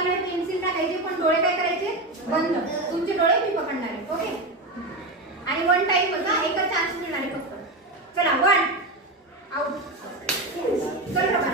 तुम्हाला पेन्सिल टाकायचे पण डोळे काय करायचे बंद. तुमचे डोळे मी पकडणार आहे. ओके आणि वन टाइम बघा एकच चान्स मिळणार आहे फक्त. चला 1 आउट. चल बाबा